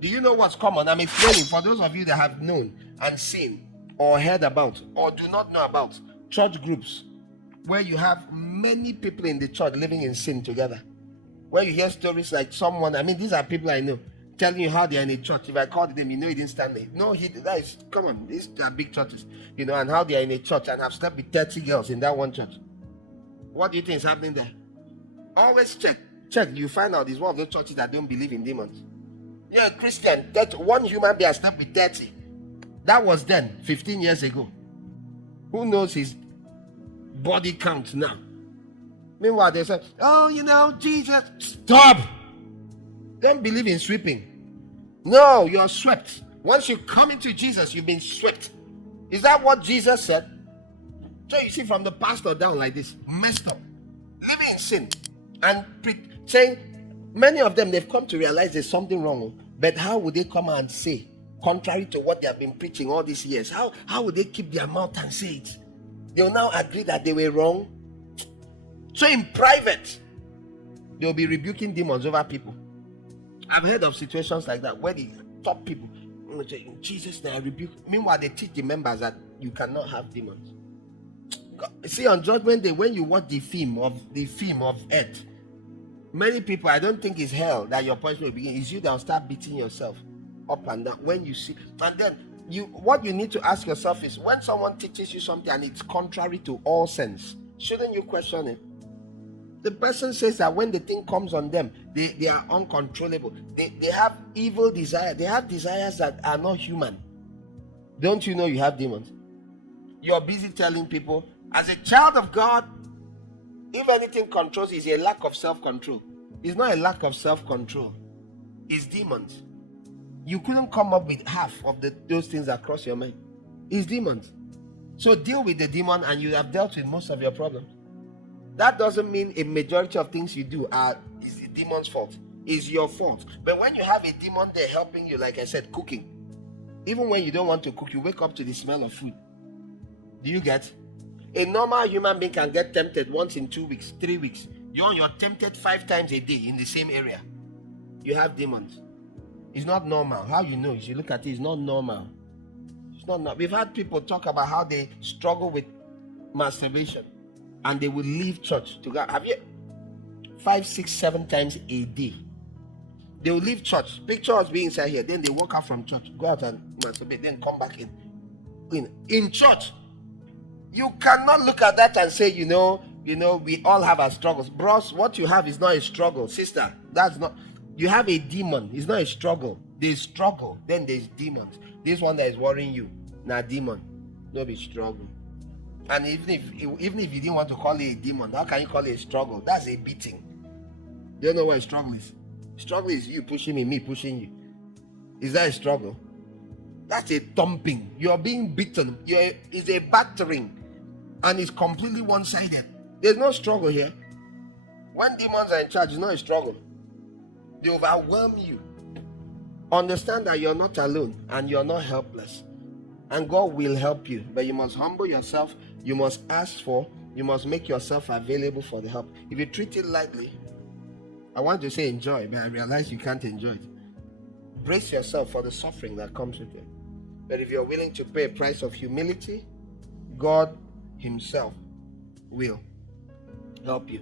Do you know what's common? I'm explaining for those of you that have known and seen or heard about or do not know about church groups where you have many people in the church living in sin together. Where you hear stories like someone, these are people I know, telling you how they are in a church. If I called them, he didn't stand there. No, guys, come on, these are big churches, and how they are in a church and have slept with 30 girls in that one church. What do you think is happening there? Always check. You find out it's one of those churches that don't believe in demons. Yeah, Christian, that one human being has slept with 30. That was then, 15 years ago. Who knows his body count now? Meanwhile, they say, Jesus, stop. Don't believe in sweeping. No, you're swept. Once you come into Jesus, you've been swept. Is that what Jesus said? So you see, from the pastor down like this, messed up, living in sin, and saying, many of them, they've come to realize there's something wrong. But how would they come and say, contrary to what they have been preaching all these years? How would they keep their mouth and say it? They'll now agree that they were wrong. So in private, they'll be rebuking demons over people. I've heard of situations like that where the top people say, in Jesus' name I rebuke. Meanwhile, they teach the members that you cannot have demons. See, on Judgment Day, when you watch the film of earth, many people, I don't think it's hell that your punishment will begin. It's you that will start beating yourself up and down when you see. And then what you need to ask yourself is, when someone teaches you something and it's contrary to all sense, shouldn't you question it? The person says that when the thing comes on them, they are uncontrollable. They have evil desire. They have desires that are not human. Don't you know you have demons? You're busy telling people, as a child of God, if anything controls, it's a lack of self-control. It's not a lack of self-control. It's demons. You couldn't come up with half of those things that cross your mind. It's demons. So deal with the demon and you have dealt with most of your problems. That doesn't mean a majority of things you do is the demon's fault. It's your fault. But when you have a demon there helping you, like I said, cooking, even when you don't want to cook, you wake up to the smell of food. Do you get? A normal human being can get tempted once in 2 weeks, 3 weeks. You're tempted 5 times a day in the same area. You have demons. It's not normal. How you know? If you look at it, it's not normal. It's not normal. We've had people talk about how they struggle with masturbation and they will leave church to go. Have you 5, 6, 7 times a day? They will leave church. Picture us being inside here. Then they walk out from church, go out and masturbate, then come back in church. You cannot look at that and say, we all have our struggles. Bros, what you have is not a struggle. Sister, that's not. You have a demon. It's not a struggle. There's struggle. Then there's demons. This one that is worrying you, now demon. No be struggle. And even if you didn't want to call it a demon, how can you call it a struggle? That's a beating. Do you know what a struggle is? Struggle is you pushing me pushing you. Is that a struggle? That's a thumping. You're being beaten. It's a battering. And it's completely one-sided. There's no struggle here. When demons are in charge, it's not a struggle. They overwhelm you. Understand that you're not alone and you're not helpless. And God will help you. But you must humble yourself. You must ask for. You must make yourself available for the help. If you treat it lightly, I want to say enjoy, but I realize you can't enjoy it. Brace yourself for the suffering that comes with it. But if you're willing to pay a price of humility, God Himself will help you.